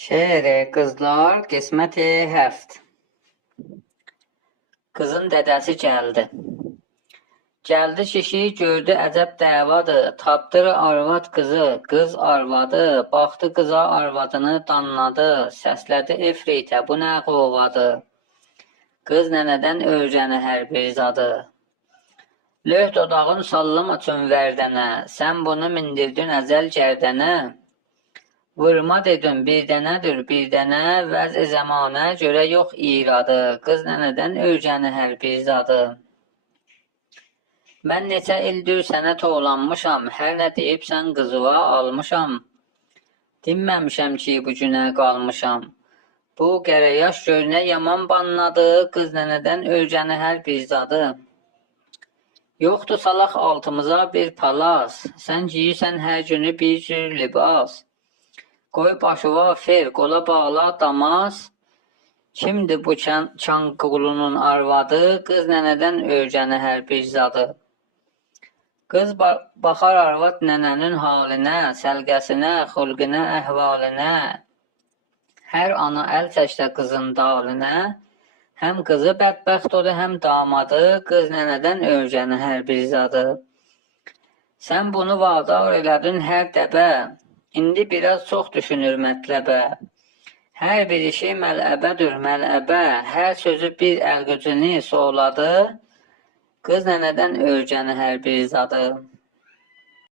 Şeiri qızlar qisməti həft. Qızın dədəsi gəldi. Gəldi kişi gördü əcəb dəvadır. Tapdır arvad qızı, qız arvadı. Baxdı qıza arvadını danladı. Səslədi efritə bu nə qovadır. Qız nənədən öyrəni hər bir zadı. Löh dodağın sallama çönvərdənə. Sən bunu mindirdin əzəl gərdənə. Vurma dedim bir dənədir bir dənə, vəz-i zəmanə görə yox iradı, qız nənədən öyrəni hər bir zadı. Mən neçə ildir sənə toğlanmışam, hər nə deyibsən qızıva almışam. Dinməmişəm ki bu günə qalmışam. Bu qərəyaş gör nə yaman banladı, qız nənədən öyrəni hər bir zadı. Yoxdur salaq altımıza bir palas, sən giyirsən hər günü bir cür libas. Qoy başıva fer, qola bağla damaz. Kimdir bu Çanqulunun arvadı, qız nənədən öyrəni hər bir zadı. Qız baxar arvad nənənin halinə, səlqəsinə, xulqinə, əhvalinə. Hər ana əl çəkdə qızın dalinə. Həm qızı bədbəxt odu, həm damadı, qız nənədən öyrəni hər bir zadı. Sən bunu vadar elədin hər dəbə. İndi biraz çox düşünür mətləbə. Hər bir işi mələbədir mələbə. Hər sözü bir əlgücünü soğladı. Qız nənədən öyrəni hər bir zadı.